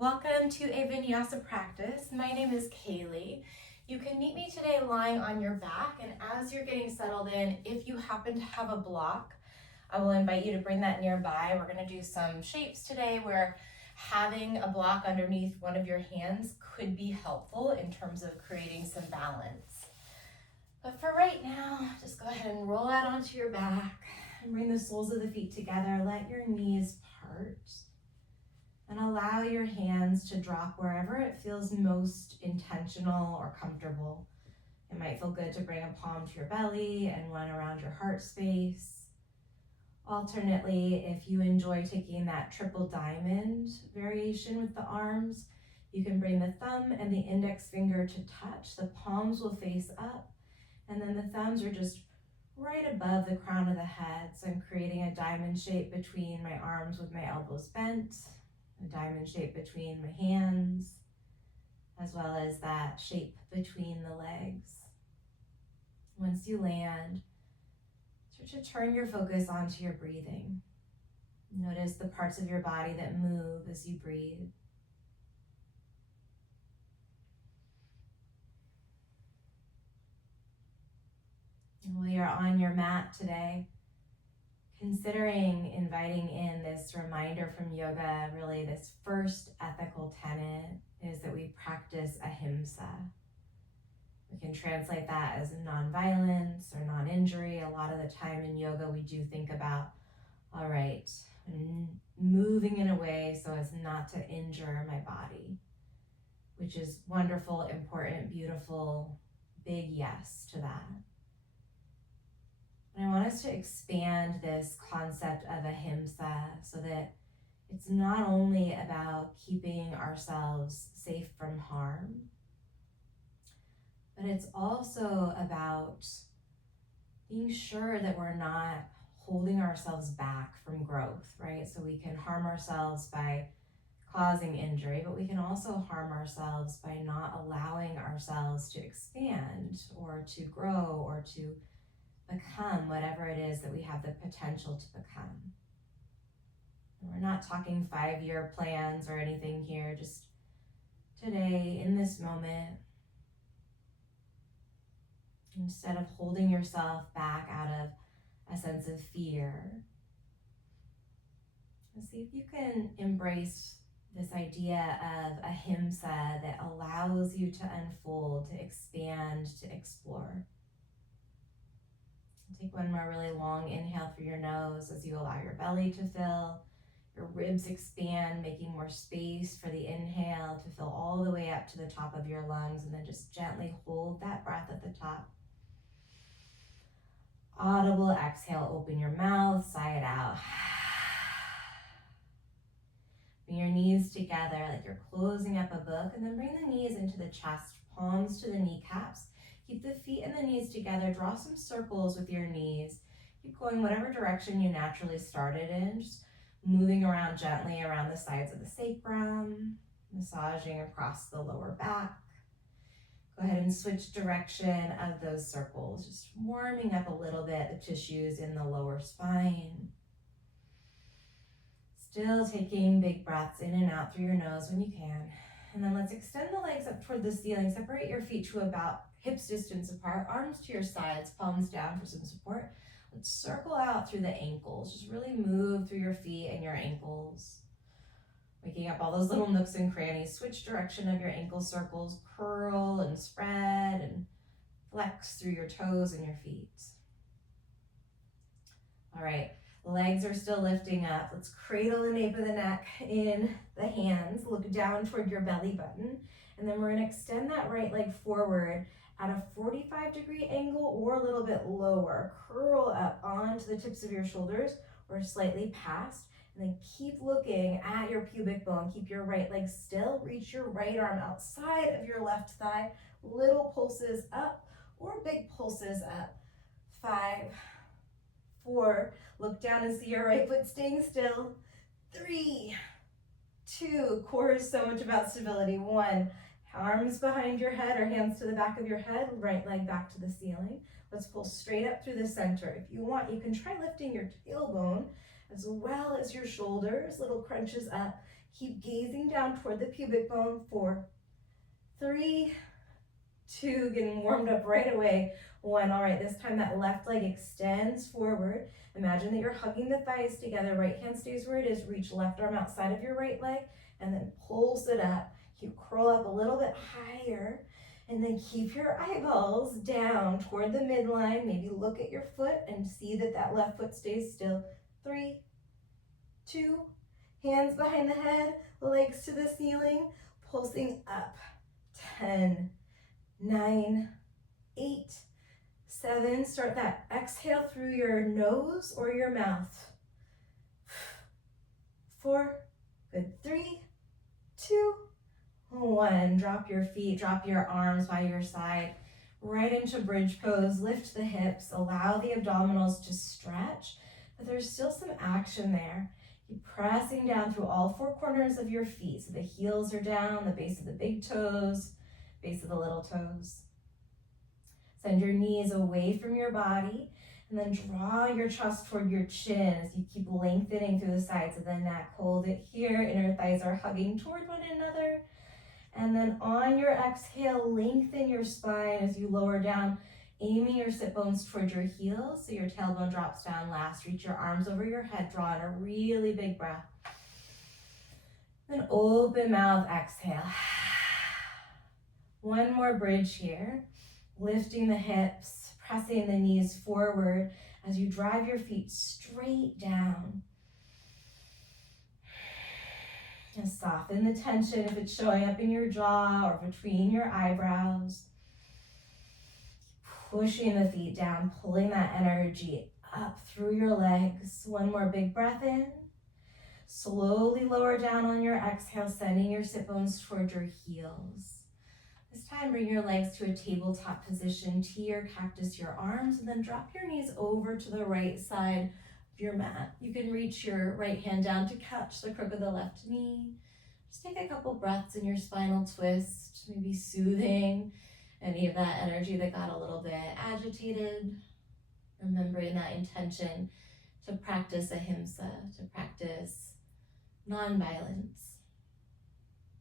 Welcome to a Vinyasa practice. My name is Kaylee. You can meet me today lying on your back, and as you're getting settled in, if you happen to have a block, I will invite you to bring that nearby. We're going to do some shapes today where having a block underneath one of your hands could be helpful in terms of creating some balance. But for right now, just go ahead and roll out onto your back and bring the soles of the feet together. Let your knees part. And allow your hands to drop wherever it feels most intentional or comfortable. It might feel good to bring a palm to your belly and one around your heart space. Alternately, if you enjoy taking that triple diamond variation with the arms, you can bring the thumb and the index finger to touch. The palms will face up, and then the thumbs are just right above the crown of the head. So I'm creating a diamond shape between my arms with my elbows bent, a diamond shape between my hands, as well as that shape between the legs. Once you land, start to turn your focus onto your breathing. Notice the parts of your body that move as you breathe. And while you're on your mat today, considering inviting in this reminder from yoga, really this first ethical tenet is that we practice Ahimsa. We can translate that as nonviolence or non-injury. A lot of the time in yoga we do think about, all right, moving in a way so as not to injure my body, which is wonderful, important, beautiful, big yes to that. And I want us to expand this concept of ahimsa so that it's not only about keeping ourselves safe from harm, but it's also about being sure that we're not holding ourselves back from growth, right? So we can harm ourselves by causing injury, but we can also harm ourselves by not allowing ourselves to expand or to grow or to become whatever it is that we have the potential to become. And we're not talking 5-year plans or anything here, just today, in this moment, instead of holding yourself back out of a sense of fear, see if you can embrace this idea of ahimsa that allows you to unfold, to expand, to explore. Take one more really long inhale through your nose as you allow your belly to fill, your ribs expand, making more space for the inhale to fill all the way up to the top of your lungs, and then just gently hold that breath at the top. Audible exhale, open your mouth, sigh it out. Bring your knees together like you're closing up a book, and then bring the knees into the chest, palms to the kneecaps. Keep the feet and the knees together. Draw some circles with your knees. Keep going whatever direction you naturally started in. Just moving around gently around the sides of the sacrum, massaging across the lower back. Go ahead and switch direction of those circles, just warming up a little bit the tissues in the lower spine. Still taking big breaths in and out through your nose when you can. And then let's extend the legs up toward the ceiling. Separate your feet to about hips distance apart, arms to your sides, palms down for some support. Let's circle out through the ankles. Just really move through your feet and your ankles. Waking up all those little nooks and crannies. Switch direction of your ankle circles. Curl and spread and flex through your toes and your feet. All right. Legs are still lifting up. Let's cradle the nape of the neck in the hands. Look down toward your belly button. And then we're going to extend that right leg forward at a 45-degree angle or a little bit lower. Curl up onto the tips of your shoulders or slightly past. And then keep looking at your pubic bone. Keep your right leg still. Reach your right arm outside of your left thigh. Little pulses up or big pulses up. 5, 4, look down and see your right foot staying still. 3, 2, core is so much about stability. 1, arms behind your head or hands to the back of your head, right leg back to the ceiling. Let's pull straight up through the center. If you want, you can try lifting your tailbone as well as your shoulders, little crunches up. Keep gazing down toward the pubic bone. 4, 3, 2, getting warmed up right away. 1, all right, this time that left leg extends forward. Imagine that you're hugging the thighs together. Right hand stays where it is. Reach left arm outside of your right leg and then pulse it up. You curl up a little bit higher and then keep your eyeballs down toward the midline. Maybe look at your foot and see that that left foot stays still. 3, 2, hands behind the head, legs to the ceiling, pulsing up. 10, 9, 8, 7, start that exhale through your nose or your mouth. 4, good, 3, 2, 1. Drop your feet, drop your arms by your side, right into bridge pose. Lift the hips, allow the abdominals to stretch, but there's still some action there. Keep pressing down through all 4 corners of your feet, so the heels are down, the base of the big toes, base of the little toes. Send your knees away from your body, and then draw your chest toward your chin as you keep lengthening through the sides of the neck. Hold it here, inner thighs are hugging toward one another. And then on your exhale, lengthen your spine as you lower down, aiming your sit bones toward your heels so your tailbone drops down last. Reach your arms over your head, draw in a really big breath. Then open mouth, exhale. One more bridge here. Lifting the hips, pressing the knees forward as you drive your feet straight down. Just soften the tension if it's showing up in your jaw or between your eyebrows. Pushing the feet down, pulling that energy up through your legs. One more big breath in. Slowly lower down on your exhale, sending your sit bones toward your heels. This time, bring your legs to a tabletop position, T or cactus your arms, and then drop your knees over to the right side of your mat. You can reach your right hand down to catch the crook of the left knee. Just take a couple breaths in your spinal twist, maybe soothing any of that energy that got a little bit agitated. Remembering that intention to practice ahimsa, to practice nonviolence.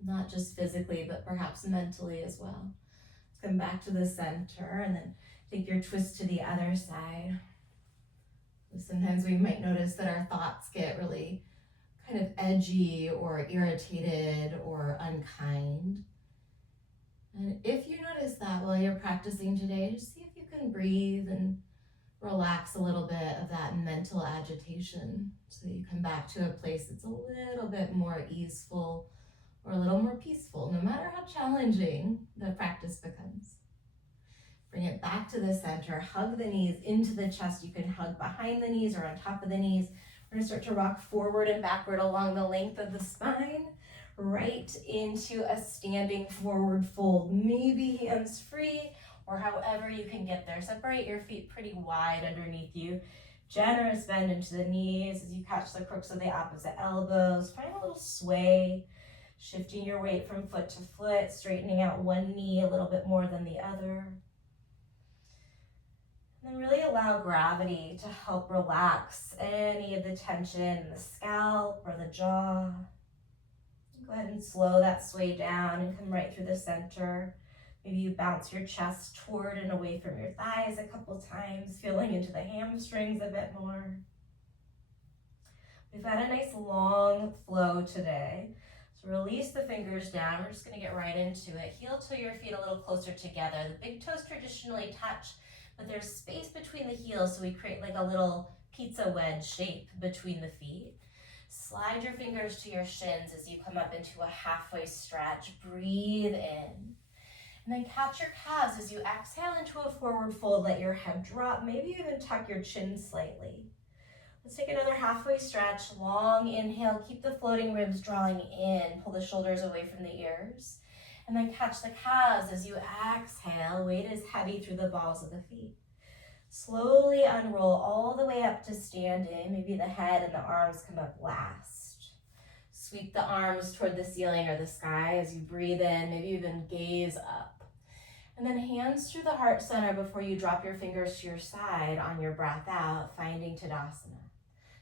Not just physically, but perhaps mentally as well. Let's come back to the center and then take your twist to the other side. Sometimes we might notice that our thoughts get really kind of edgy or irritated or unkind. And if you notice that while you're practicing today, just see if you can breathe and relax a little bit of that mental agitation so that you come back to a place that's a little bit more easeful or a little more peaceful, no matter how challenging the practice becomes. Bring it back to the center, hug the knees into the chest. You can hug behind the knees or on top of the knees. We're gonna start to rock forward and backward along the length of the spine, right into a standing forward fold. Maybe hands free, or however you can get there. Separate your feet pretty wide underneath you. Generous bend into the knees as you catch the crooks of the opposite elbows. Find a little sway. Shifting your weight from foot to foot, straightening out one knee a little bit more than the other. And then really allow gravity to help relax any of the tension in the scalp or the jaw. Go ahead and slow that sway down and come right through the center. Maybe you bounce your chest toward and away from your thighs a couple times, feeling into the hamstrings a bit more. We've had a nice long flow today. So release the fingers down. We're just going to get right into it. Heel to your feet a little closer together. The big toes traditionally touch, but there's space between the heels, so we create like a little pizza wedge shape between the feet. Slide your fingers to your shins as you come up into a halfway stretch. Breathe in. And then catch your calves as you exhale into a forward fold. Let your head drop. Maybe even tuck your chin slightly. Let's take another halfway stretch, long inhale, keep the floating ribs drawing in, pull the shoulders away from the ears, and then catch the calves as you exhale, weight is heavy through the balls of the feet. Slowly unroll all the way up to standing, maybe the head and the arms come up last. Sweep the arms toward the ceiling or the sky as you breathe in, maybe even gaze up. And then hands through the heart center before you drop your fingers to your side on your breath out, finding Tadasana.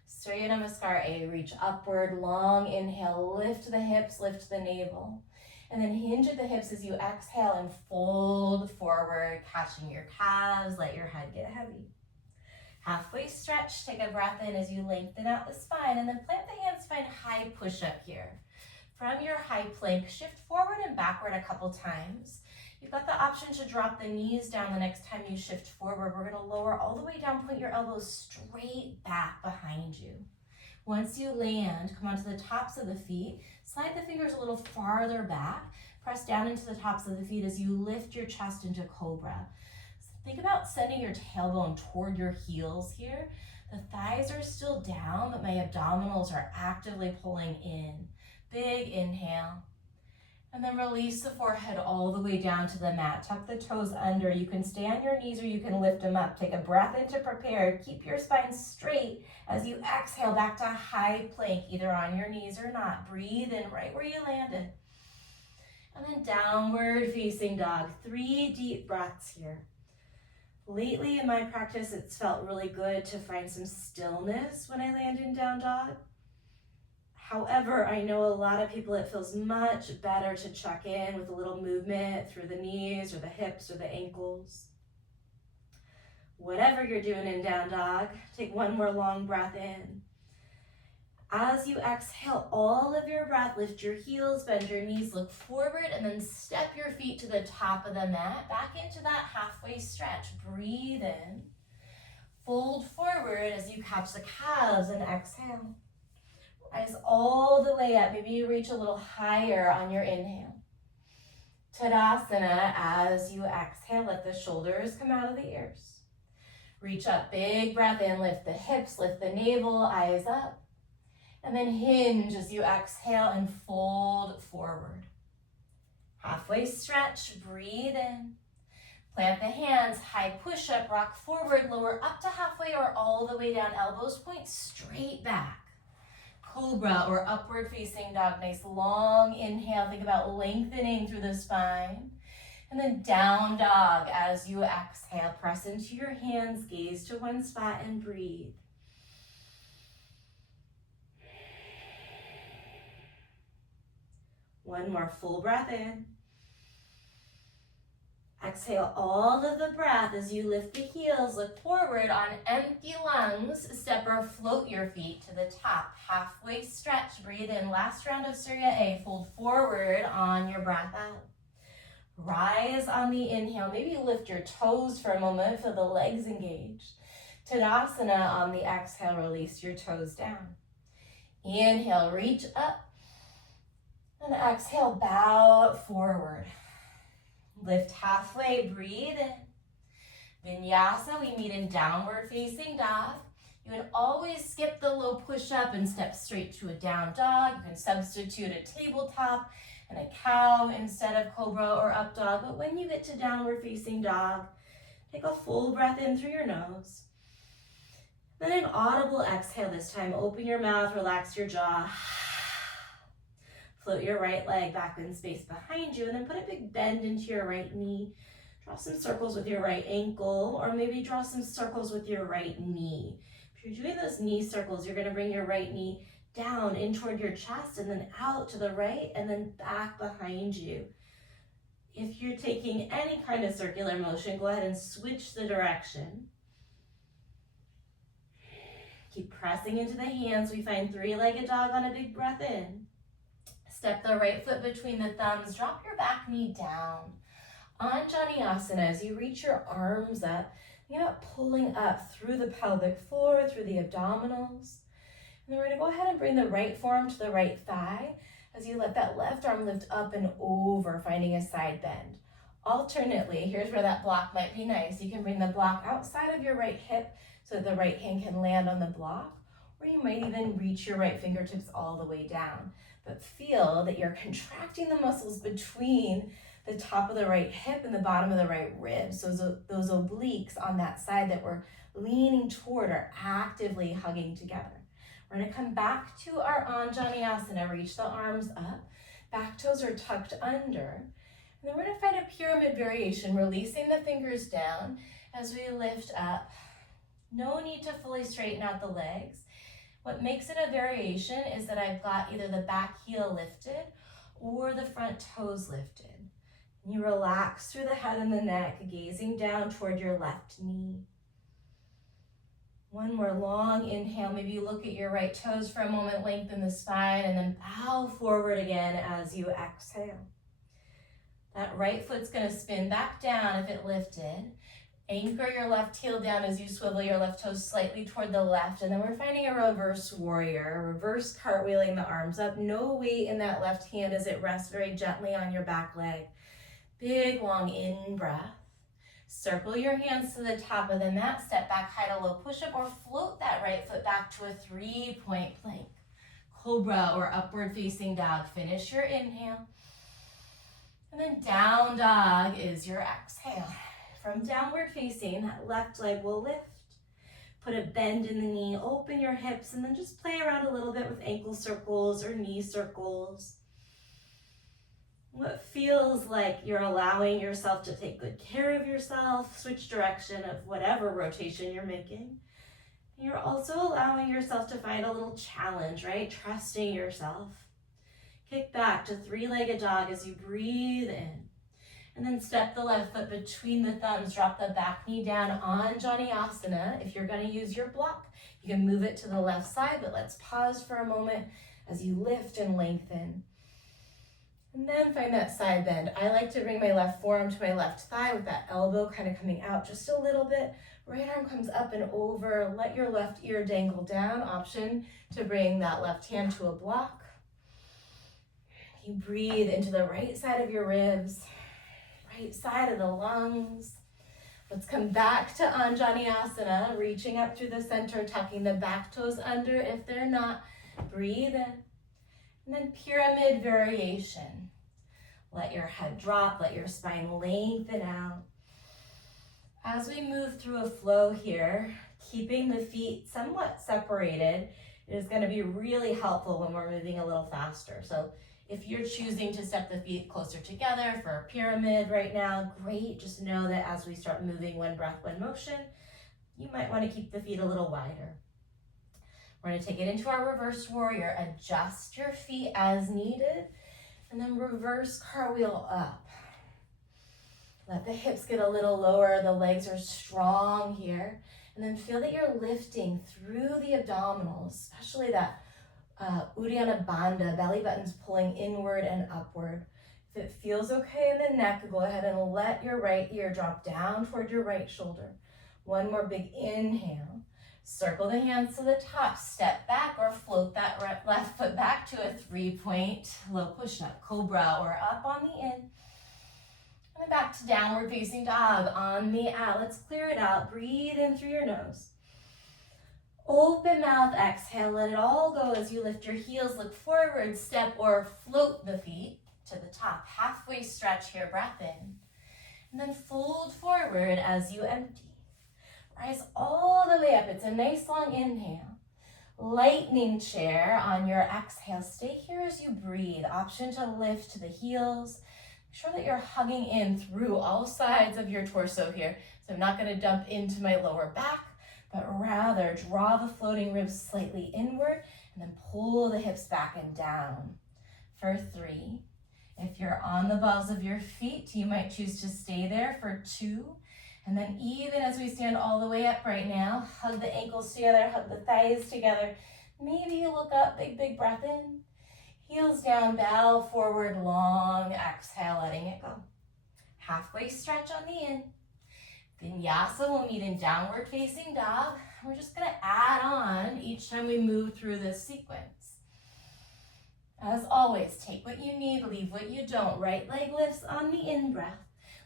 Surya Namaskar A, reach upward, long inhale, lift the hips, lift the navel. And then hinge at the hips as you exhale and fold forward, catching your calves, let your head get heavy. Halfway stretch, take a breath in as you lengthen out the spine, and then plant the hands, find high push-up here. From your high plank, shift forward and backward a couple times. You've got the option to drop the knees down the next time you shift forward. We're gonna lower all the way down, point your elbows straight back behind you. Once you land, come onto the tops of the feet, slide the fingers a little farther back, press down into the tops of the feet as you lift your chest into cobra. Think about sending your tailbone toward your heels here. The thighs are still down, but my abdominals are actively pulling in. Big inhale. And then release the forehead all the way down to the mat. Tuck the toes under. You can stay on your knees or you can lift them up. Take a breath in to prepare. Keep your spine straight as you exhale back to high plank, either on your knees or not. Breathe in right where you landed. And then downward facing dog. 3 deep breaths here. Lately in my practice, it's felt really good to find some stillness when I land in down dog. However, I know a lot of people, it feels much better to check in with a little movement through the knees or the hips or the ankles. Whatever you're doing in down dog, take one more long breath in. As you exhale all of your breath, lift your heels, bend your knees, look forward, and then step your feet to the top of the mat, back into that halfway stretch. Breathe in. Fold forward as you catch the calves and exhale. Rise all the way up. Maybe you reach a little higher on your inhale. Tadasana, as you exhale, let the shoulders come out of the ears. Reach up, big breath in, lift the hips, lift the navel, eyes up. And then hinge as you exhale and fold forward. Halfway stretch, breathe in. Plant the hands, high push-up, rock forward, lower up to halfway or all the way down, elbows point straight back. Cobra or upward facing dog, nice long inhale. Think about lengthening through the spine. And then down dog as you exhale. Press into your hands, gaze to one spot and breathe. One more full breath in. Exhale all of the breath as you lift the heels, look forward on empty lungs, step or float your feet to the top, halfway stretch, breathe in, last round of Surya A, fold forward on your breath out. Rise on the inhale, maybe lift your toes for a moment, feel the legs engaged. Tadasana on the exhale, release your toes down. Inhale, reach up, and exhale, bow forward. Lift halfway, breathe in. Vinyasa, we meet in downward facing dog. You would always skip the low push-up and step straight to a down dog. You can substitute a tabletop and a cow instead of cobra or up dog. But when you get to downward facing dog, take a full breath in through your nose. Then an audible exhale this time. Open your mouth, relax your jaw. Float your right leg back in space behind you, and then put a big bend into your right knee. Draw some circles with your right ankle, or maybe draw some circles with your right knee. If you're doing those knee circles, you're gonna bring your right knee down in toward your chest, and then out to the right, and then back behind you. If you're taking any kind of circular motion, go ahead and switch the direction. Keep pressing into the hands. We find three-legged dog on a big breath in. Step the right foot between the thumbs. Drop your back knee down. Anjaneyasana, as you reach your arms up, think about pulling up through the pelvic floor, through the abdominals. And then we're gonna go ahead and bring the right forearm to the right thigh as you let that left arm lift up and over, finding a side bend. Alternately, here's where that block might be nice. You can bring the block outside of your right hip so that the right hand can land on the block, or you might even reach your right fingertips all the way down. But feel that you're contracting the muscles between the top of the right hip and the bottom of the right rib. So those obliques on that side that we're leaning toward are actively hugging together. We're gonna come back to our Anjaneyasana, reach the arms up, back toes are tucked under. And then we're gonna find a pyramid variation, releasing the fingers down as we lift up. No need to fully straighten out the legs. What makes it a variation is that I've got either the back heel lifted or the front toes lifted. You relax through the head and the neck, gazing down toward your left knee. One more long inhale. Maybe you look at your right toes for a moment, lengthen the spine, and then bow forward again as you exhale. That right foot's gonna spin back down if it lifted. Anchor your left heel down as you swivel your left toes slightly toward the left, and then we're finding a reverse warrior, reverse cartwheeling the arms up. No weight in that left hand as it rests very gently on your back leg. Big, long in-breath. Circle your hands to the top of the mat, step back, high to low push-up, or float that right foot back to a 3-point plank. Cobra or upward facing dog. Finish your inhale. And then down dog is your exhale. From downward facing, that left leg will lift. Put a bend in the knee, open your hips, and then just play around a little bit with ankle circles or knee circles. What feels like you're allowing yourself to take good care of yourself, switch direction of whatever rotation you're making. You're also allowing yourself to find a little challenge, right? Trusting yourself. Kick back to 3-legged dog as you breathe in. And then step the left foot between the thumbs, drop the back knee down on Vinyasa. If you're gonna use your block, you can move it to the left side, but let's pause for a moment as you lift and lengthen. And then find that side bend. I like to bring my left forearm to my left thigh with that elbow kind of coming out just a little bit. Right arm comes up and over. Let your left ear dangle down. Option to bring that left hand to a block. You breathe into the right side of your ribs, right side of the lungs. Let's come back to Anjaneyasana, reaching up through the center, tucking the back toes under if they're not. Breathe in. And then pyramid variation. Let your head drop, let your spine lengthen out. As we move through a flow here, keeping the feet somewhat separated is going to be really helpful when we're moving a little faster. So if you're choosing to step the feet closer together for a pyramid right now, great. Just know that as we start moving one breath, one motion, you might want to keep the feet a little wider. We're going to take it into our reverse warrior. Adjust your feet as needed, and then reverse cartwheel up. Let the hips get a little lower. The legs are strong here. And then feel that you're lifting through the abdominals, especially that Uddiyana Bandha, belly button's pulling inward and upward. If it feels okay in the neck, go ahead and let your right ear drop down toward your right shoulder. One more big inhale. Circle the hands to the top, step back or float that left foot back to a 3-point low push-up, cobra or up on the in. And then back to downward facing dog on the out. Let's clear it out. Breathe in through your nose. Open mouth, exhale, let it all go as you lift your heels, look forward, step or float the feet to the top. Halfway stretch here, breath in. And then fold forward as you empty. Rise all the way up. It's a nice long inhale. Lightning chair on your exhale. Stay here as you breathe. Option to lift to the heels. Make sure that you're hugging in through all sides of your torso here. So I'm not going to dump into my lower back, but rather draw the floating ribs slightly inward and then pull the hips back and down. For 3. If you're on the balls of your feet, you might choose to stay there for 2. And then even as we stand all the way up right now, hug the ankles together, hug the thighs together. Maybe you look up, big breath in. Heels down, bow forward, long exhale, letting it go. Halfway stretch on the in. Vinyasa will meet in downward facing dog. We're just gonna add on each time we move through this sequence. As always, take what you need, leave what you don't. Right leg lifts on the in-breath.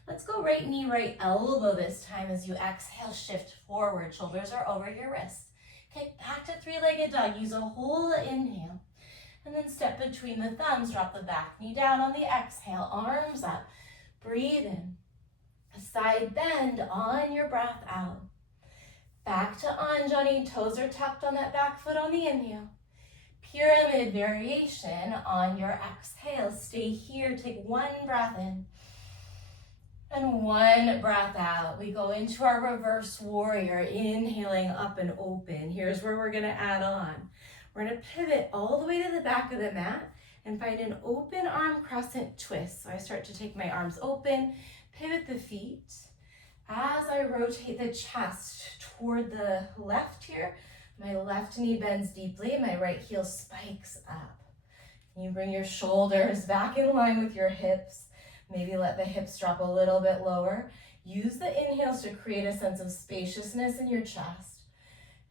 Let's go right knee, right elbow this time as you exhale, shift forward. Shoulders are over your wrists. Kick back to 3-legged dog. Use a whole inhale. And then step between the thumbs. Drop the back knee down on the exhale. Arms up. Breathe in. A side bend on your breath out. Back to Anjani. Toes are tucked on that back foot on the inhale. Pyramid variation on your exhale. Stay here. Take one breath in. And one breath out. We go into our reverse warrior, inhaling up and open. Here's where we're gonna add on We're gonna pivot all the way to the back of the mat and find an open arm crescent twist. So I start to take my arms open, pivot the feet. As I rotate the chest toward the left here, my left knee bends deeply, my right heel spikes up. You bring your shoulders back in line with your hips. Maybe let the hips drop a little bit lower. Use the inhales to create a sense of spaciousness in your chest.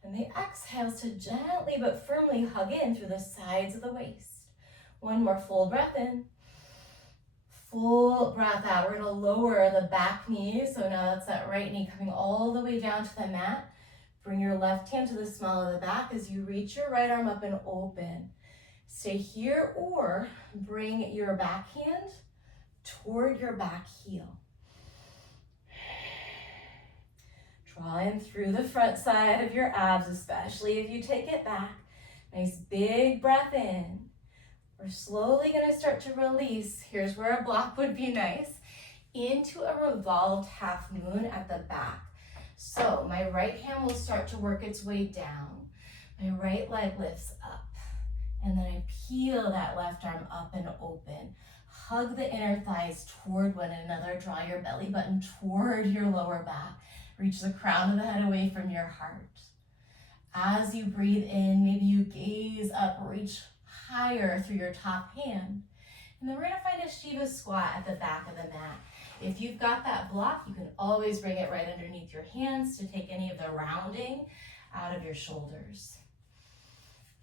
And the exhales to gently but firmly hug in through the sides of the waist. One more full breath in. Full breath out. We're going to lower the back knee. So now that's that right knee coming all the way down to the mat. Bring your left hand to the small of the back as you reach your right arm up and open. Stay here or bring your back hand toward your back heel. Draw in through the front side of your abs, especially if you take it back. Nice big breath in. We're slowly going to start to release. Here's where a block would be nice. Into a revolved half moon at the back. So my right hand will start to work its way down. My right leg lifts up. And then I peel that left arm up and open. Hug the inner thighs toward one another. Draw your belly button toward your lower back. Reach the crown of the head away from your heart. As you breathe in, maybe you gaze up, reach higher through your top hand. And then we're going to find a Shiva squat at the back of the mat. If you've got that block, you can always bring it right underneath your hands to take any of the rounding out of your shoulders.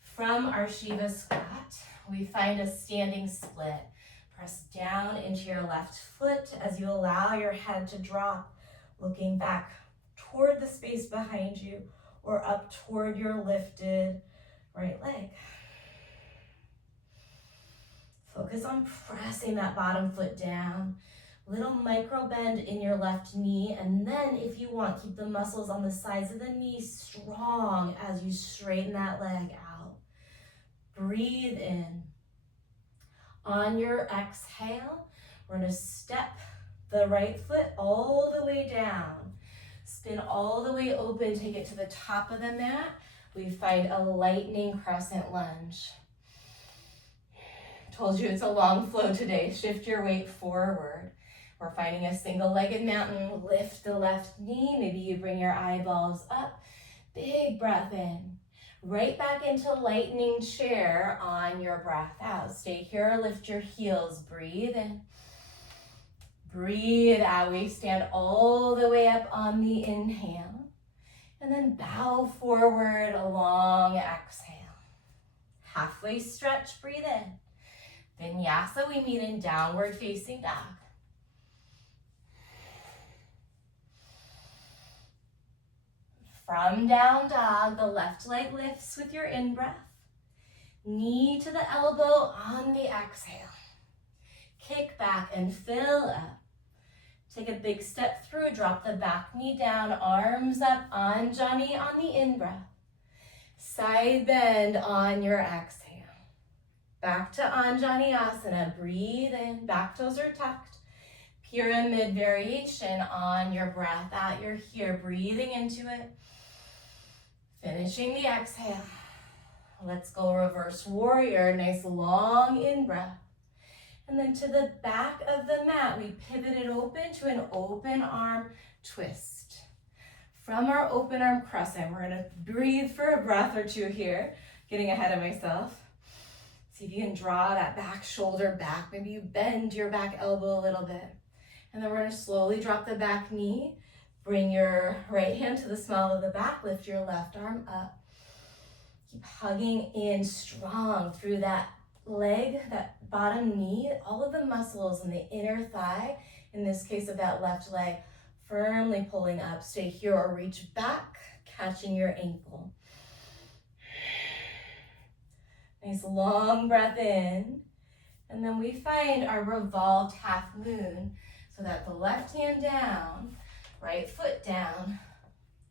From our Shiva squat, we find a standing split. Press down into your left foot as you allow your head to drop, looking back toward the space behind you or up toward your lifted right leg. Focus on pressing that bottom foot down. Little micro bend in your left knee, and then if you want, keep the muscles on the sides of the knee strong as you straighten that leg out. Breathe in. On your exhale, we're going to step the right foot all the way down. Spin all the way open, take it to the top of the mat. We find a lightning crescent lunge. Told you it's a long flow today. Shift your weight forward. We're finding a single-legged mountain. Lift the left knee. Maybe you bring your eyeballs up. Big breath in. Right back into lightning chair on your breath out. Stay here, lift your heels. Breathe in. Breathe out. We stand all the way up on the inhale. And then bow forward, a long exhale. Halfway stretch, breathe in. Vinyasa, we meet in downward facing dog. From down dog, the left leg lifts with your in-breath. Knee to the elbow on the exhale. Kick back and fill up. Take a big step through, drop the back knee down, arms up, Anjani on the in-breath. Side bend on your exhale. Back to Anjani Asana, breathe in, back toes are tucked. Pyramid variation on your breath out. You're here, breathing into it. Finishing the exhale. Let's go reverse warrior, nice long in-breath. And then to the back of the mat, we pivot it open to an open arm twist. From our open arm crescent, we're gonna breathe for a breath or two here, getting ahead of myself. See if you can draw that back shoulder back. Maybe you bend your back elbow a little bit. And then we're gonna slowly drop the back knee. Bring your right hand to the small of the back. Lift your left arm up. Keep hugging in strong through that leg, that bottom knee, all of the muscles in the inner thigh, in this case of that left leg, firmly pulling up. Stay here or reach back, catching your ankle. Nice long breath in. And then we find our revolved half moon so that the left hand down, right foot down,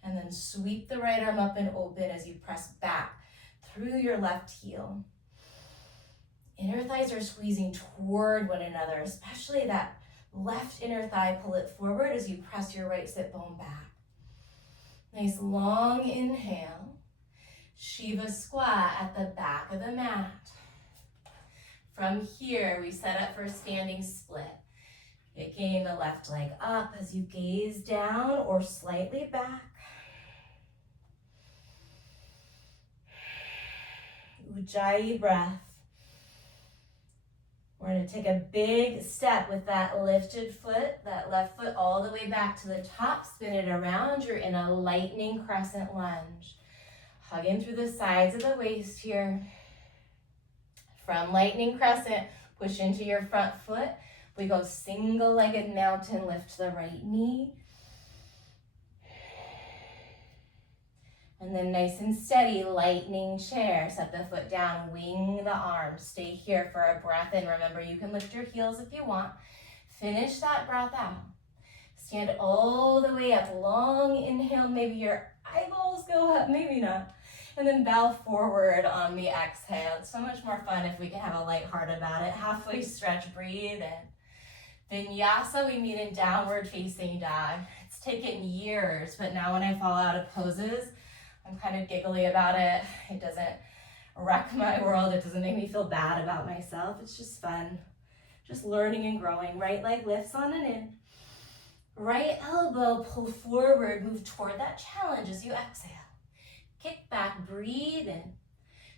and then sweep the right arm up and open as you press back through your left heel. Inner thighs are squeezing toward one another, especially that left inner thigh. Pull it forward as you press your right sit bone back. Nice long inhale. Shiva squat at the back of the mat. From here, we set up for standing split. Picking the left leg up as you gaze down or slightly back. Ujjayi breath. We're going to take a big step with that lifted foot, that left foot all the way back to the top. Spin it around. You're in a lightning crescent lunge. Hugging through the sides of the waist here. From lightning crescent, push into your front foot. We go single-legged mountain, lift the right knee. And then nice and steady, lightning chair. Set the foot down, wing the arms. Stay here for a breath in. Remember, you can lift your heels if you want. Finish that breath out. Stand all the way up, long inhale. Maybe your eyeballs go up, maybe not. And then bow forward on the exhale. It's so much more fun if we can have a light heart about it. Halfway stretch, breathe in. Vinyasa, we meet in downward facing dog. It's taken years, but now when I fall out of poses, I'm kind of giggly about it. It doesn't wreck my world. It doesn't make me feel bad about myself. It's just fun. Just learning and growing. Right leg lifts on and in. Right elbow, pull forward, move toward that challenge as you exhale. Kick back, breathe in.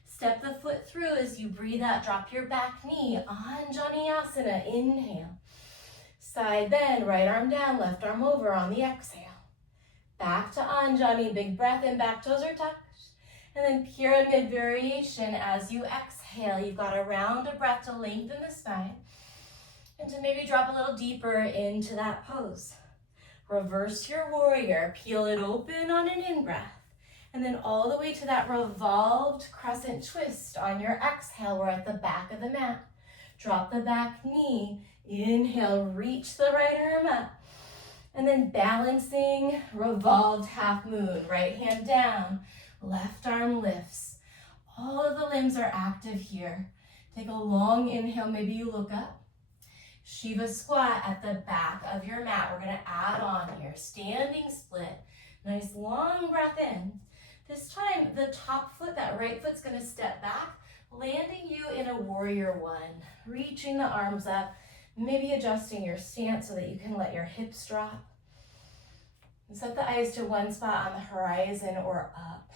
Step the foot through as you breathe out. Drop your back knee. Anjaneyasana, inhale. Side bend, right arm down, left arm over on the exhale. Back to Anjani, big breath in, back toes are touched. And then pyramid variation as you exhale. You've got a round of breath to lengthen the spine and to maybe drop a little deeper into that pose. Reverse your warrior, peel it open on an in-breath. And then all the way to that revolved crescent twist on your exhale. We're at the back of the mat. Drop the back knee. Inhale, reach the right arm up. And then balancing, revolved half moon. Right hand down, left arm lifts. All of the limbs are active here. Take a long inhale, maybe you look up. Shiva squat at the back of your mat. We're gonna add on here, standing split. Nice long breath in. This time, the top foot, that right foot's gonna step back, landing you in a warrior one. Reaching the arms up, maybe adjusting your stance so that you can let your hips drop. And set the eyes to one spot on the horizon or up.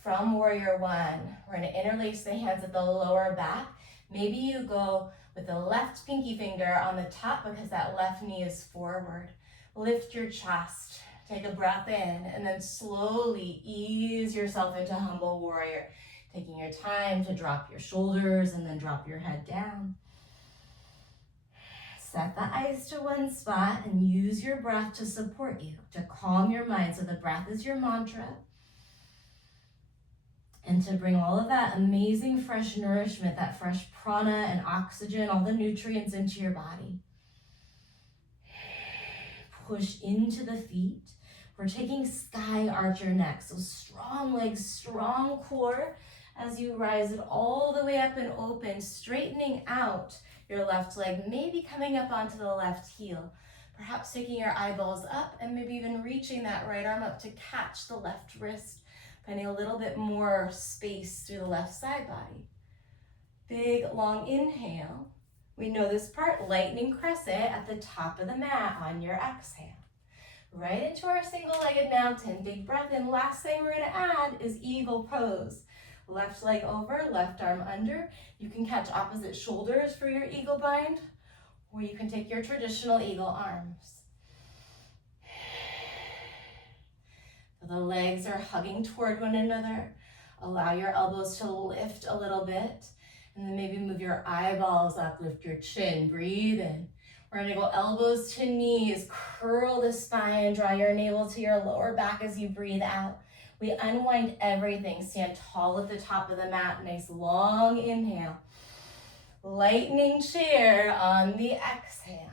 From warrior one, we're gonna interlace the hands at the lower back. Maybe you go with the left pinky finger on the top because that left knee is forward. Lift your chest. Take a breath in and then slowly ease yourself into humble warrior. Taking your time to drop your shoulders and then drop your head down. Set the eyes to one spot and use your breath to support you, to calm your mind. So the breath is your mantra. And to bring all of that amazing fresh nourishment, that fresh prana and oxygen, all the nutrients into your body. Push into the feet. We're taking sky archer next. So strong legs, strong core as you rise it all the way up and open, straightening out your left leg, maybe coming up onto the left heel. Perhaps taking your eyeballs up and maybe even reaching that right arm up to catch the left wrist, finding a little bit more space through the left side body. Big, long inhale. We know this part, lightning crescent at the top of the mat on your exhale. Right into our single-legged mountain. Big breath in. Last thing we're gonna add is eagle pose. Left leg over, left arm under. You can catch opposite shoulders for your eagle bind, or you can take your traditional eagle arms. So the legs are hugging toward one another. Allow your elbows to lift a little bit, and then maybe move your eyeballs up, lift your chin, breathe in. We're gonna go elbows to knees, curl the spine, draw your navel to your lower back as you breathe out. We unwind everything, stand tall at the top of the mat, nice long inhale. Lightning chair on the exhale.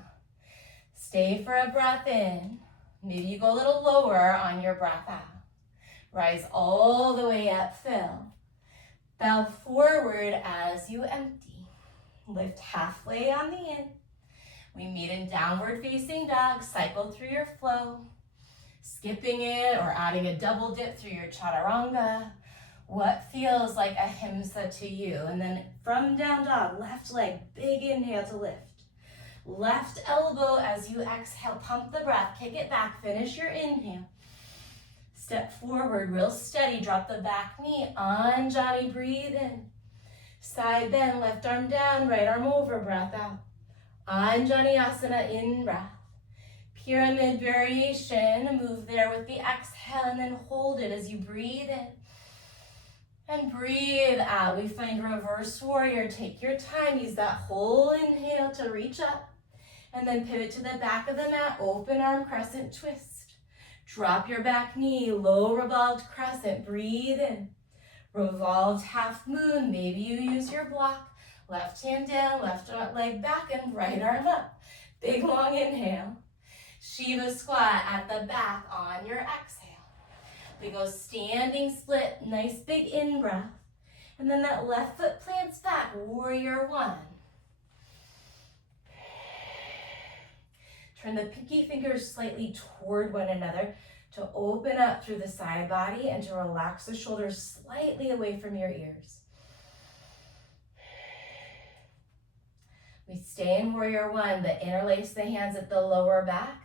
Stay for a breath in. Maybe you go a little lower on your breath out. Rise all the way up, fill. Bow forward as you empty. Lift halfway on the in. We meet in downward facing dog, cycle through your flow. skipping it or adding a double dip through your chaturanga. What feels like Ahimsa to you? And then from down dog, left leg, big inhale to lift. Left elbow as you exhale, pump the breath, kick it back, finish your inhale. Step forward, real steady, drop the back knee, Anjani, breathe in. Side bend, left arm down, right arm over, breath out. Anjani Asana, in breath. Pyramid variation, move there with the exhale and then hold it as you breathe in. And breathe out. We find reverse warrior. Take your time. Use that whole inhale to reach up. And then pivot to the back of the mat. Open arm crescent twist. Drop your back knee. Low revolved crescent. Breathe in. Revolved half moon. Maybe you use your block. Left hand down. Left leg back and right arm up. Big long inhale. Shiva squat at the back on your exhale. We go standing split, nice big in-breath. And then that left foot plants back, warrior one. Turn the pinky fingers slightly toward one another to open up through the side body and to relax the shoulders slightly away from your ears. We stay in warrior one, but interlace the hands at the lower back.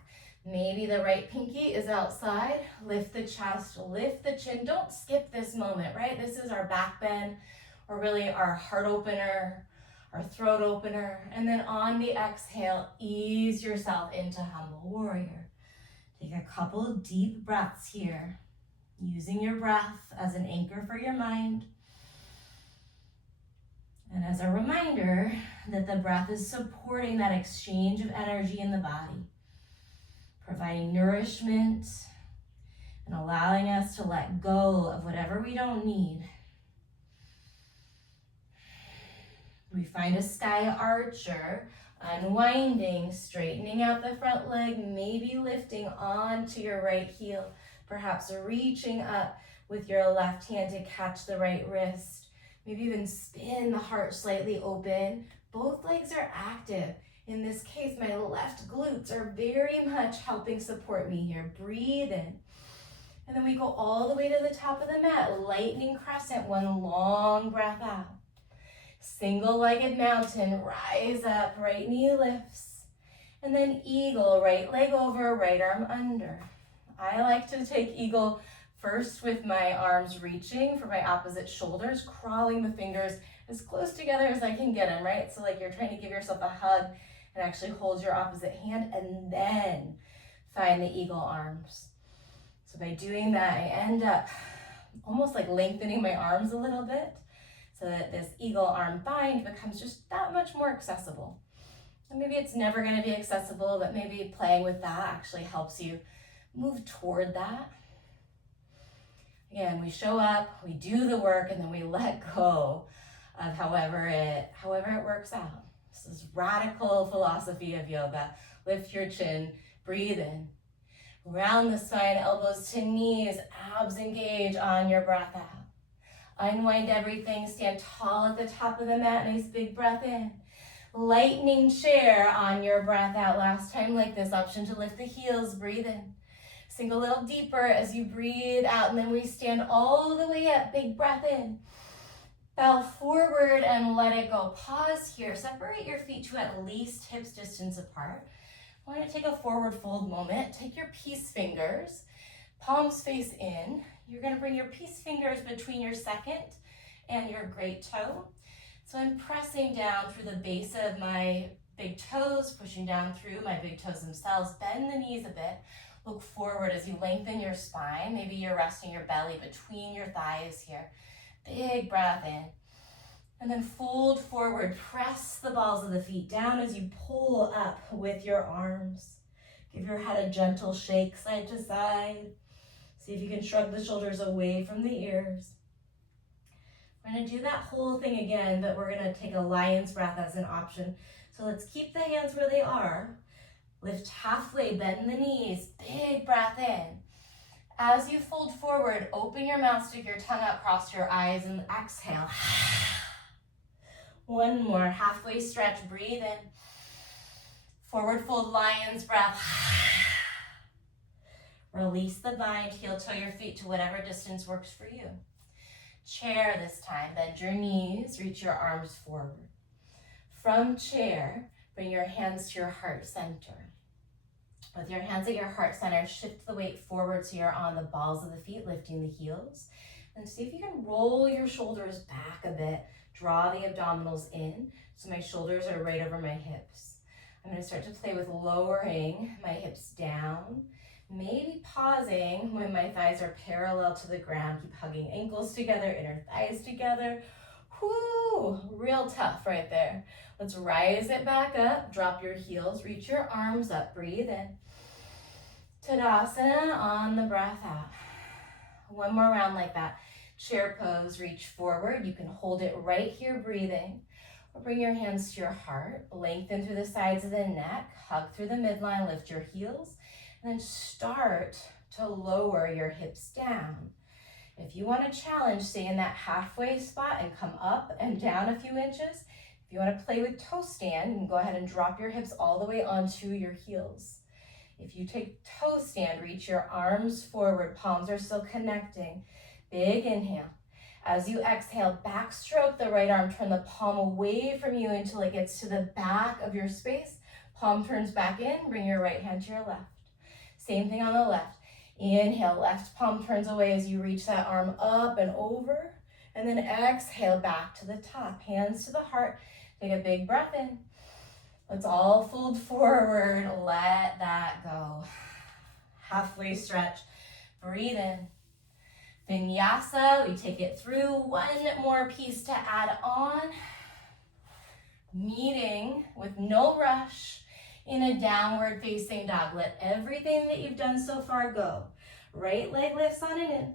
Maybe the right pinky is outside. Lift the chest, lift the chin. Don't skip this moment, right? This is our back bend, or really our heart opener, our throat opener. And then on the exhale, ease yourself into humble warrior. Take a couple deep breaths here, using your breath as an anchor for your mind. And as a reminder that the breath is supporting that exchange of energy in the body, providing nourishment and allowing us to let go of whatever we don't need. We find a sky archer, unwinding, straightening out the front leg, maybe lifting onto your right heel, perhaps reaching up with your left hand to catch the right wrist. Maybe even spin the heart slightly open. Both legs are active. In this case, my left glutes are very much helping support me here. Breathe in. And then we go all the way to the top of the mat. Lightning crescent, one long breath out. Single-legged mountain, rise up, right knee lifts. And then eagle, right leg over, right arm under. I like to take eagle first with my arms reaching for my opposite shoulders, crawling the fingers as close together as I can get them, right? So like you're trying to give yourself a hug and actually hold your opposite hand and then find the eagle arms. So by doing that, I end up almost like lengthening my arms a little bit so that this eagle arm bind becomes just that much more accessible. And maybe it's never going to be accessible, but maybe playing with that actually helps you move toward that. Again, we show up, we do the work, and then we let go of however it works out. This is radical philosophy of yoga. Lift your chin, breathe in. Round the spine, elbows to knees, abs engage on your breath out. Unwind everything, stand tall at the top of the mat, nice big breath in. Lightning chair on your breath out. Last time like this, option to lift the heels, breathe in. Sink a little deeper as you breathe out, and then we stand all the way up, big breath in. Bow forward and let it go. Pause here, separate your feet to at least hips distance apart. I want to take a forward fold moment. Take your peace fingers, palms face in. You're going to bring your peace fingers between your second and your great toe. So I'm pressing down through the base of my big toes, pushing down through my big toes themselves. Bend the knees a bit. Look forward as you lengthen your spine. Maybe you're resting your belly between your thighs here. Big breath in. And then fold forward. Press the balls of the feet down as you pull up with your arms. Give your head a gentle shake side to side. See if you can shrug the shoulders away from the ears. We're going to do that whole thing again, but we're going to take a lion's breath as an option. So let's keep the hands where they are. Lift halfway, bend the knees, big breath in. As you fold forward, open your mouth, stick your tongue out, cross your eyes, and exhale. One more, halfway stretch, breathe in. Forward fold, lion's breath. Release the bind, heel toe your feet to whatever distance works for you. Chair this time, bend your knees, reach your arms forward. From chair, bring your hands to your heart center. With your hands at your heart center, shift the weight forward so you're on the balls of the feet, lifting the heels. And see if you can roll your shoulders back a bit. Draw the abdominals in so my shoulders are right over my hips. I'm going to start to play with lowering my hips down, maybe pausing when my thighs are parallel to the ground. Keep hugging ankles together, inner thighs together. Whoo, real tough right there. Let's rise it back up, drop your heels, reach your arms up, breathe in. Tadasana on the breath out. One more round like that. Chair pose, reach forward. You can hold it right here, breathing. Or bring your hands to your heart, lengthen through the sides of the neck, hug through the midline, lift your heels, and then start to lower your hips down. If you want to challenge, stay in that halfway spot and come up and down a few inches. If you want to play with toe stand, you can go ahead and drop your hips all the way onto your heels. If you take toe stand, reach your arms forward, palms are still connecting. Big inhale. As you exhale, backstroke the right arm, turn the palm away from you until it gets to the back of your space. Palm turns back in, bring your right hand to your left. Same thing on the left. Inhale, left palm turns away as you reach that arm up and over. And then exhale back to the top, hands to the heart. Take a big breath in. Let's all fold forward, let that go. Halfway stretch, breathe in. Vinyasa, we take it through. One more piece to add on. Meeting with no rush in a downward facing dog. Let everything that you've done so far go. Right leg lifts on and in.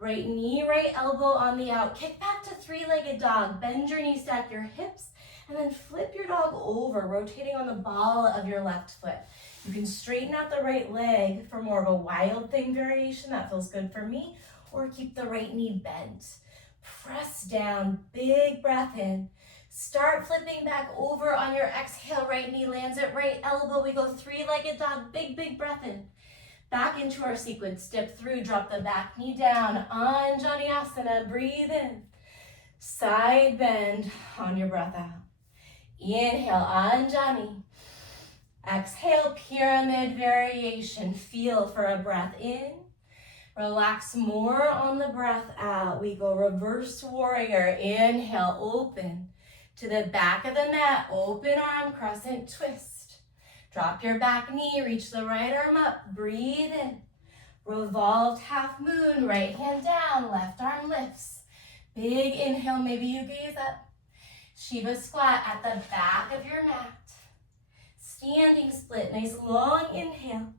Right knee, right elbow on the out. Kick back to three-legged dog. Bend your knees, stack your hips, and then flip your dog over, rotating on the ball of your left foot. You can straighten out the right leg for more of a wild thing variation. That feels good for me. Or keep the right knee bent. Press down, big breath in. Start flipping back over on your exhale. Right knee lands at right elbow. We go three-legged dog, big, big breath in. Back into our sequence, step through, drop the back knee down, Anjaneyasana, breathe in. Side bend on your breath out. Inhale, Anjani. Exhale, pyramid variation. Feel for a breath in. Relax more on the breath out. We go reverse warrior. Inhale, open to the back of the mat. Open arm, crescent twist. Drop your back knee, reach the right arm up. Breathe in. Revolved half moon, right hand down, left arm lifts. Big inhale, maybe you gaze up. Shiva squat at the back of your mat. Standing split, nice long inhale.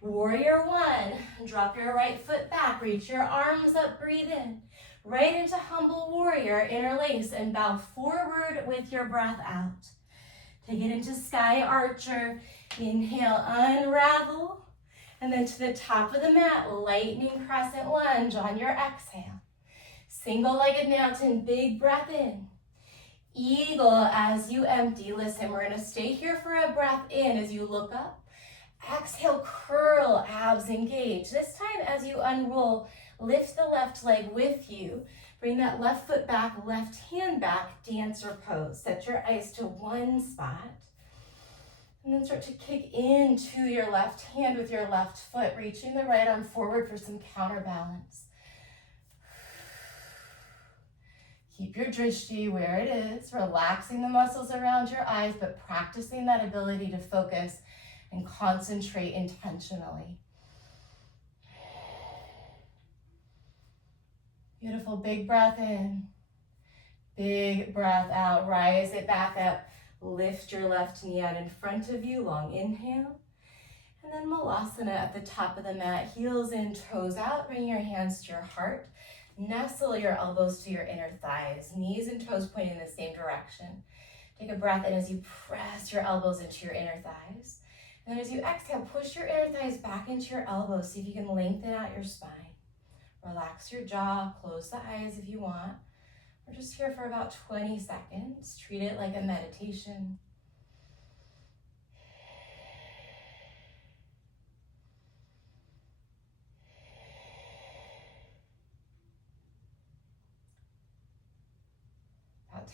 Warrior one, drop your right foot back, reach your arms up, breathe in. Right into humble warrior, interlace and bow forward with your breath out. Take it into sky archer, inhale, unravel. And then to the top of the mat, lightning crescent lunge on your exhale. Single-legged mountain, big breath in. Eagle as you empty. Listen, we're gonna stay here for a breath in as you look up. Exhale, curl, abs engage. This time as you unroll, lift the left leg with you. Bring that left foot back, left hand back, dancer pose. Set your eyes to one spot. And then start to kick into your left hand with your left foot, reaching the right arm forward for some counterbalance. Keep your drishti where it is, relaxing the muscles around your eyes, but practicing that ability to focus and concentrate intentionally. Beautiful, big breath in, big breath out, rise it back up, lift your left knee out in front of you, long inhale, and then Malasana at the top of the mat, heels in, toes out, bring your hands to your heart, nestle your elbows to your inner thighs, knees and toes pointing in the same direction. Take a breath in as you press your elbows into your inner thighs. And then as you exhale, push your inner thighs back into your elbows. See if you can lengthen out your spine. Relax your jaw, close the eyes if you want. We're just here for about 20 seconds. Treat it like a meditation.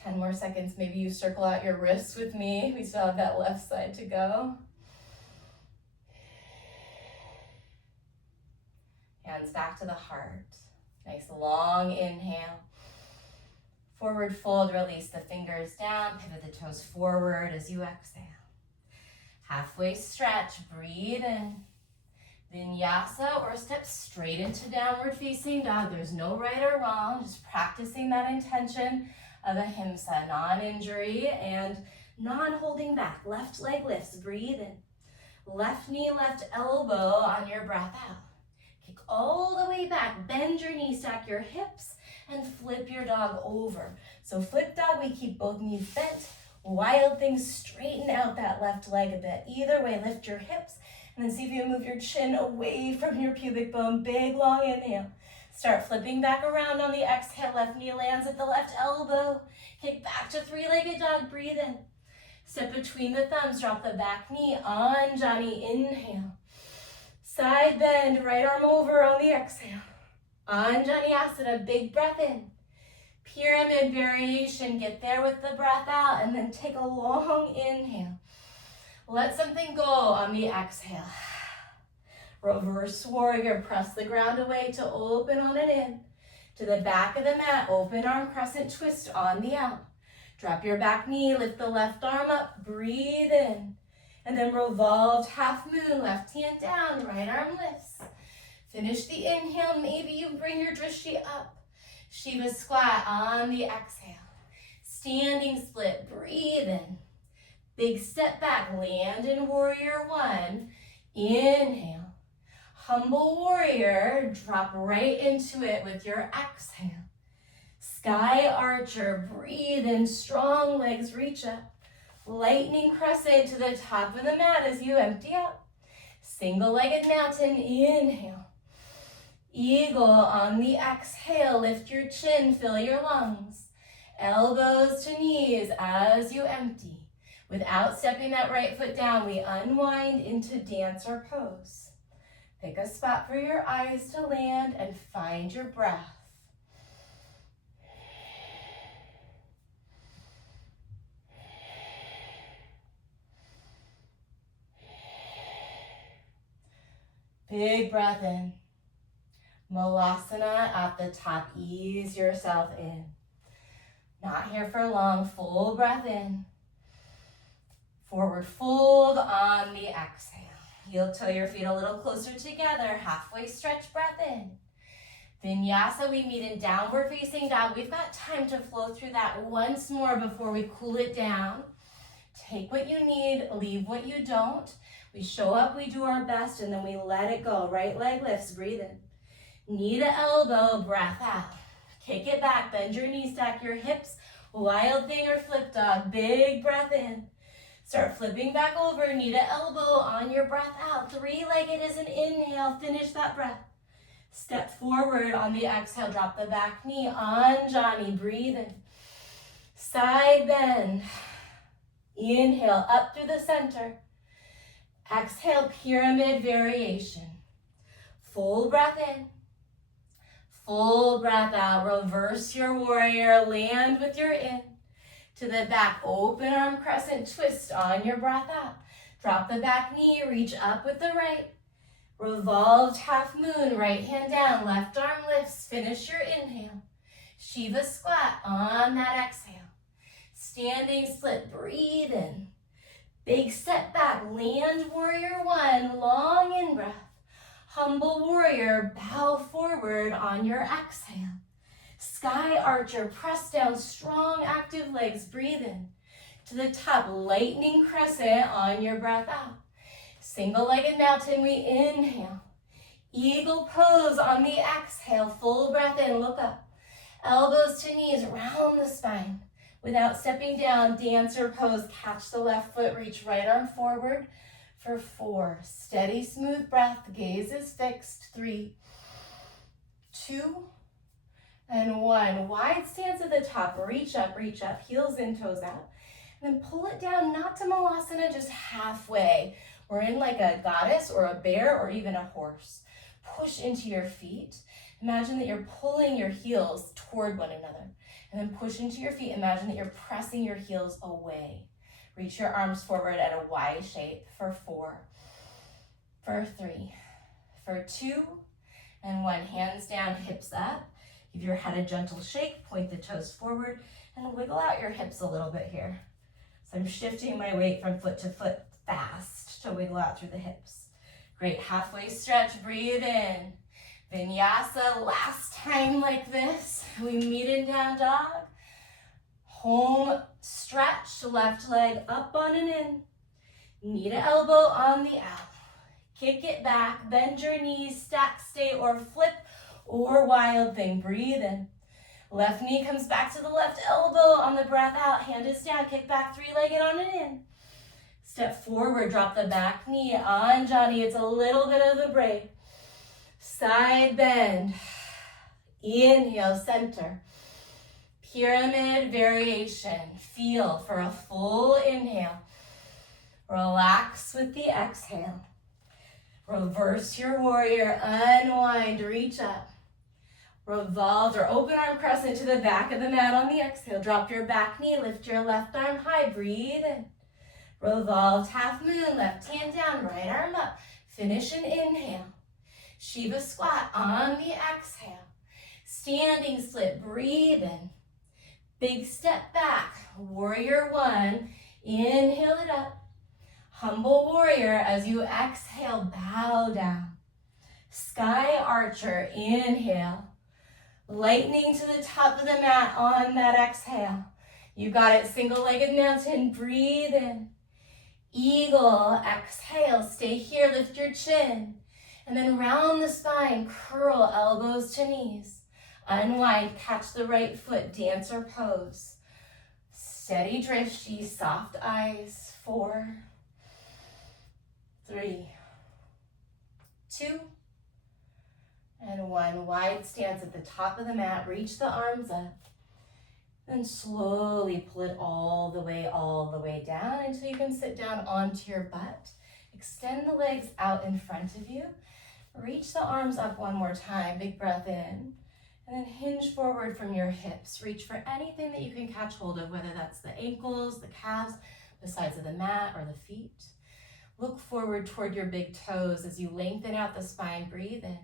10 more seconds. Maybe you circle out your wrists with me. We still have that left side to go. Hands back to the heart. Nice long inhale. Forward fold, release the fingers down, pivot the toes forward as you exhale. Halfway stretch, breathe in. Vinyasa, or step straight into downward facing dog. There's no right or wrong, just practicing that intention of Ahimsa, non-injury and non-holding back. Left leg lifts, breathe in. Left knee, left elbow on your breath out. Kick all the way back, bend your knees, stack your hips, and flip your dog over. So flip dog, we keep both knees bent. Wild things, straighten out that left leg a bit. Either way, lift your hips, and then see if you move your chin away from your pubic bone. Big, long inhale. Start flipping back around on the exhale. Left knee lands at the left elbow. Kick back to three-legged dog, breathe in. Step between the thumbs, drop the back knee, Anjani, inhale. Side bend, right arm over on the exhale. Anjani Asana, big breath in. Pyramid variation, get there with the breath out, and then take a long inhale. Let something go on the exhale. Reverse warrior, press the ground away to open on an in. To the back of the mat, open arm crescent twist on the out. Drop your back knee, lift the left arm up, breathe in. And then revolved half moon, left hand down, right arm lifts. Finish the inhale, maybe you bring your drishti up. Shiva squat on the exhale. Standing split, breathe in. Big step back, land in warrior one. Inhale. Humble warrior, drop right into it with your exhale. Sky archer, breathe in, strong legs reach up. Lightning crescent to the top of the mat as you empty out. Single-legged mountain, inhale. Eagle on the exhale, lift your chin, fill your lungs. Elbows to knees as you empty. Without stepping that right foot down, we unwind into dancer pose. Pick a spot for your eyes to land and find your breath. Big breath in. Malasana at the top, ease yourself in. Not here for long, full breath in. Forward fold on the exhale. Heel toe your feet a little closer together, halfway stretch, breath in. Vinyasa, we meet in downward facing dog. We've got time to flow through that once more before we cool it down. Take what you need, leave what you don't. We show up, we do our best, and then we let it go. Right leg lifts, breathe in. Knee to elbow, breath out. Kick it back, bend your knees, stack your hips. Wild thing or flip dog, big breath in. Start flipping back over, knee to elbow on your breath out. Three-legged is an inhale, finish that breath. Step forward on the exhale, drop the back knee, Anjani, breathe in. Side bend. Inhale, up through the center. Exhale, pyramid variation. Full breath in. Full breath out. Reverse your warrior. Land with your in. To the back, open arm crescent twist on your breath out. Drop the back knee, reach up with the right. Revolved half moon, right hand down, left arm lifts. Finish your inhale. Shiva squat on that exhale. Standing split, breathe in. Big step back, land warrior one, long in breath. Humble warrior, bow forward on your exhale. Sky archer, press down, strong active legs, breathe in. To the top, lightning crescent on your breath out. Single-legged mountain, we inhale. Eagle pose on the exhale, full breath in, look up. Elbows to knees, round the spine. Without stepping down, dancer pose, catch the left foot, reach right arm forward for 4. Steady, smooth breath, gaze is fixed. 3, 2, and 1. Wide stance at the top, reach up, heels in, toes out. And then pull it down, not to Malasana, just halfway. We're in like a goddess or a bear or even a horse. Push into your feet. Imagine that you're pulling your heels toward one another. And then push into your feet. Imagine that you're pressing your heels away. Reach your arms forward at a Y shape for 4, for 3, for 2, and 1. Hands down, hips up. Give your head a gentle shake, point the toes forward, and wiggle out your hips a little bit here. So I'm shifting my weight from foot to foot fast to wiggle out through the hips. Great, halfway stretch, breathe in. Vinyasa, last time like this. We meet in down dog. Home stretch, left leg up on and in. Knee to elbow on the out. Kick it back, bend your knees, stack, stay, or flip, or wild thing. Breathe in. Left knee comes back to the left elbow on the breath out. Hand is down, kick back, three-legged on and in. Step forward, drop the back knee on Johnny. It's a little bit of a break. Side bend. Inhale, center. Pyramid variation. Feel for a full inhale. Relax with the exhale. Reverse your warrior, unwind, reach up. Revolve or open arm crescent to the back of the mat on the exhale. Drop your back knee, lift your left arm high, breathe in. Revolved half moon, left hand down, right arm up. Finish an inhale. Shiva squat on the exhale. Standing split, breathe in. Big step back, warrior 1, inhale it up. Humble warrior, as you exhale, bow down. Sky archer, inhale. Lightning to the top of the mat on that exhale. You got it, single-legged mountain, breathe in. Eagle, exhale, stay here, lift your chin. And then round the spine, curl elbows to knees. Unwind, catch the right foot, dancer pose. Steady drishti, soft eyes, 4, 3, 2, and 1. Wide stance at the top of the mat. Reach the arms up. Then slowly pull it all the way down until you can sit down onto your butt. Extend the legs out in front of you. Reach the arms up one more time. Big breath in. And then hinge forward from your hips. Reach for anything that you can catch hold of, whether that's the ankles, the calves, the sides of the mat, or the feet. Look forward toward your big toes as you lengthen out the spine. Breathe in.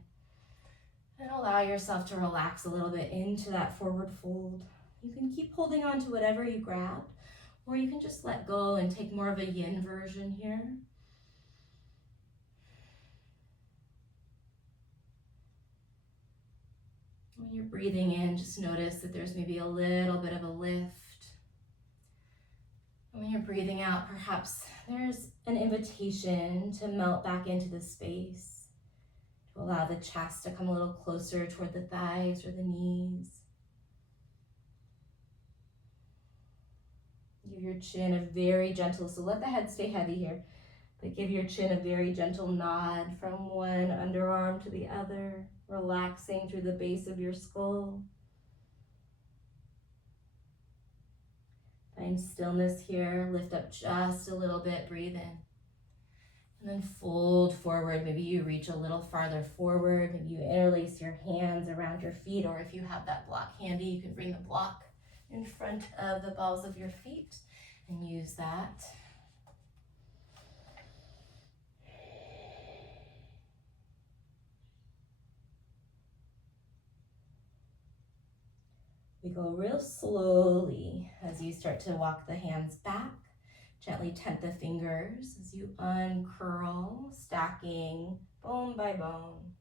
And allow yourself to relax a little bit into that forward fold. You can keep holding on to whatever you grabbed, or you can just let go and take more of a yin version here. When you're breathing in, just notice that there's maybe a little bit of a lift. And when you're breathing out, perhaps there's an invitation to melt back into the space, to allow the chest to come a little closer toward the thighs or the knees. Give your chin a very gentle, so let the head stay heavy here, but give your chin a very gentle nod from one underarm to the other, relaxing through the base of your skull. Find stillness here, lift up just a little bit, breathe in. And then fold forward, maybe you reach a little farther forward, maybe you interlace your hands around your feet, or if you have that block handy, you can bring the block in front of the balls of your feet and use that. We go real slowly as you start to walk the hands back. Gently tent the fingers as you uncurl, stacking bone by bone.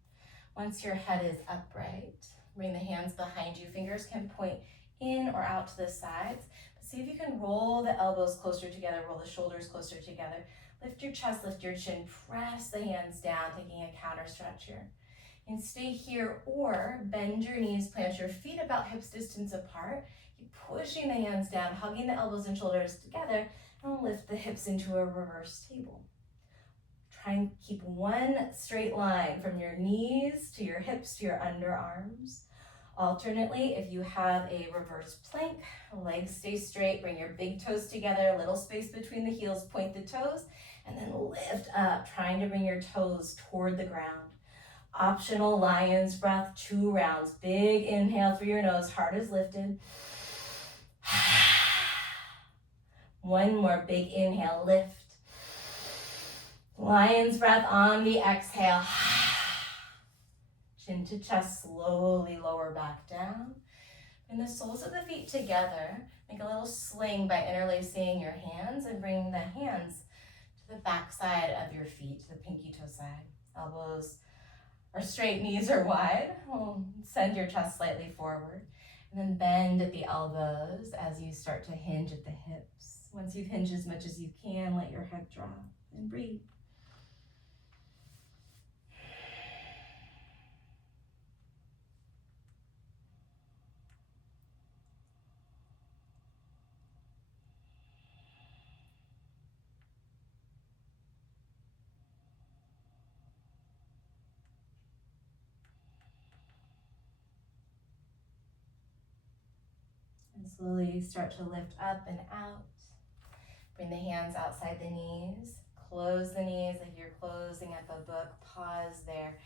Once your head is upright, bring the hands behind you. Fingers can point in or out to the sides. But see if you can roll the elbows closer together, roll the shoulders closer together. Lift your chest, lift your chin, press the hands down, taking a counter stretch here. And stay here or bend your knees, plant your feet about hips distance apart. Keep pushing the hands down, hugging the elbows and shoulders together, and lift the hips into a reverse table. Try and keep one straight line from your knees to your hips to your underarms. Alternately, if you have a reverse plank, legs stay straight, bring your big toes together, a little space between the heels, point the toes, and then lift up, trying to bring your toes toward the ground. Optional lion's breath, 2 rounds. Big inhale through your nose, heart is lifted. One more big inhale, lift. Lion's breath on the exhale. Chin to chest, slowly lower back down. Bring the soles of the feet together. Make a little sling by interlacing your hands and bring the hands to the back side of your feet, to the pinky toe side. Elbows are straight, knees are wide. Send your chest slightly forward. And then bend at the elbows as you start to hinge at the hips. Once you've hinged as much as you can, let your head drop and breathe. And slowly start to lift up and out. Bring the hands outside the knees. Close the knees like you're closing up a book. Pause there.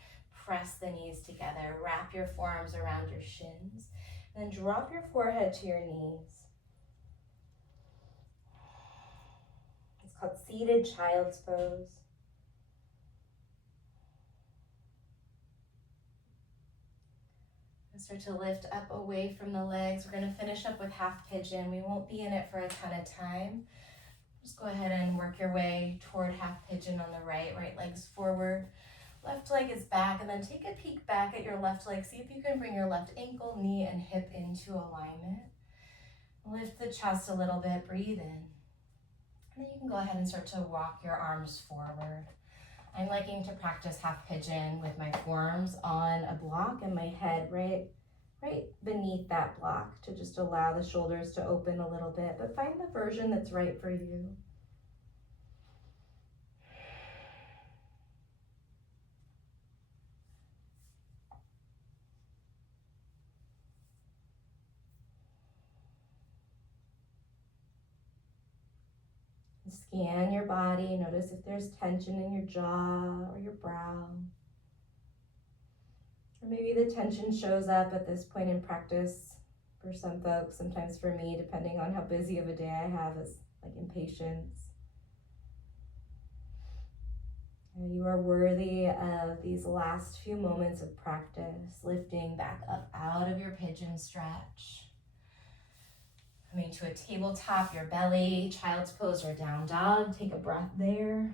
Press the knees together. Wrap your forearms around your shins. And then drop your forehead to your knees. It's called seated child's pose. Start to lift up away from the legs. We're going to finish up with half pigeon. We won't be in it for a ton of time. Just go ahead and work your way toward half pigeon on the right. Right leg's forward. Left leg is back. And then take a peek back at your left leg. See if you can bring your left ankle, knee, and hip into alignment. Lift the chest a little bit. Breathe in. And then you can go ahead and start to walk your arms forward. I'm liking to practice half pigeon with my forearms on a block and my head right beneath that block to just allow the shoulders to open a little bit, but find the version that's right for you. Scan your body. Notice if there's tension in your jaw or your brow. Or maybe the tension shows up at this point in practice for some folks, sometimes for me, depending on how busy of a day I have, is like impatience. You are worthy of these last few moments of practice, lifting back up out of your pigeon stretch. Coming to a tabletop, your belly, child's pose or down dog. Take a breath there.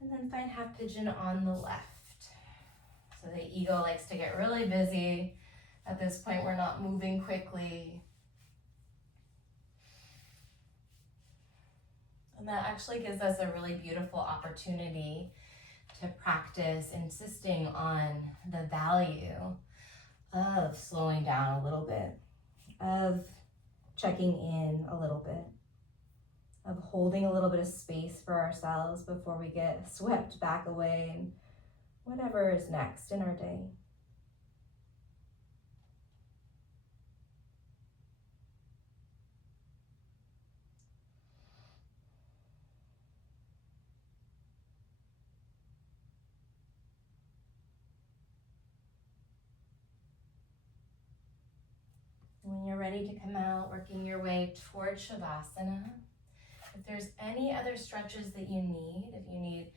And then find half pigeon on the left. So the ego likes to get really busy. At this point, we're not moving quickly. And that actually gives us a really beautiful opportunity to practice insisting on the value of slowing down a little bit, of checking in a little bit, of holding a little bit of space for ourselves before we get swept back away and whatever is next in our day. When you're ready to come out, working your way toward Shavasana. If there's any other stretches that you need, if you need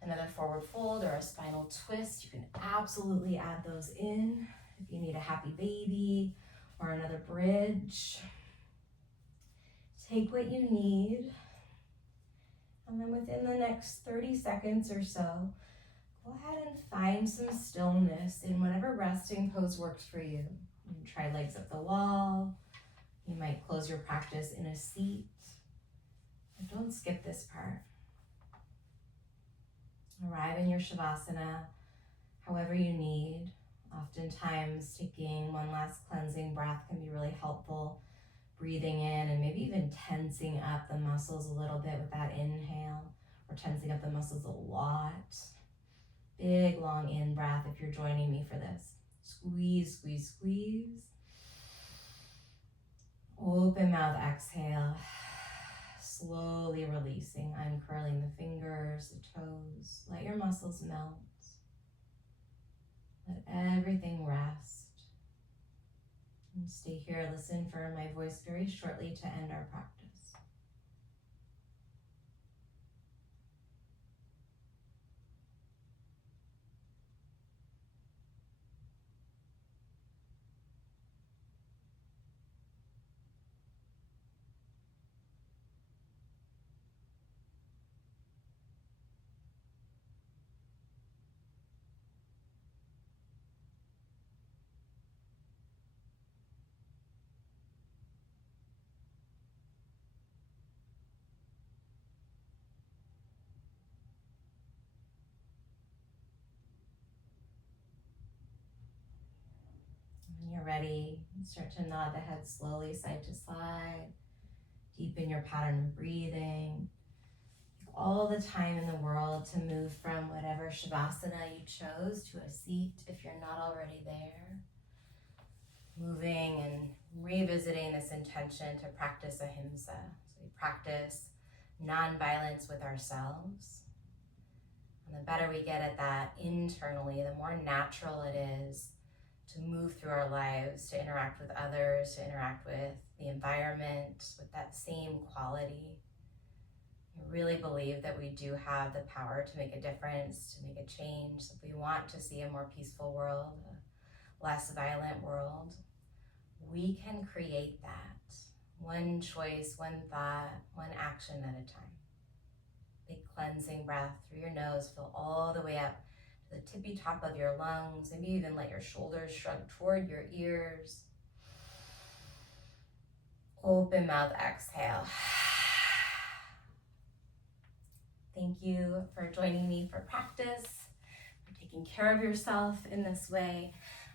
another forward fold or a spinal twist, you can absolutely add those in. If you need a happy baby or another bridge, take what you need. And then within the next 30 seconds or so, go ahead and find some stillness in whatever resting pose works for you. You can try legs up the wall. You might close your practice in a seat. But don't skip this part. Arrive in your Shavasana however you need. Oftentimes, taking one last cleansing breath can be really helpful. Breathing in and maybe even tensing up the muscles a little bit with that inhale, or tensing up the muscles a lot. Big, long in-breath if you're joining me for this. Squeeze, squeeze, squeeze. Open mouth, exhale. Slowly releasing, uncurling the fingers, the toes. Let your muscles melt. Let everything rest. And stay here, listen for my voice very shortly to end our practice. When you're ready, start to nod the head slowly side to side. Deepen your pattern of breathing. Take all the time in the world to move from whatever Shavasana you chose to a seat if you're not already there. Moving and revisiting this intention to practice Ahimsa. So we practice non-violence with ourselves. And the better we get at that internally, the more natural it is to move through our lives, to interact with others, to interact with the environment with that same quality. I really believe that we do have the power to make a difference, to make a change. If we want to see a more peaceful world, a less violent world, we can create that. One choice, one thought, one action at a time. Big cleansing breath through your nose, fill all the way up to the tippy top of your lungs. Maybe even let your shoulders shrug toward your ears. Open mouth, exhale. Thank you for joining me for practice, for taking care of yourself in this way.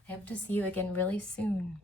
I hope to see you again really soon.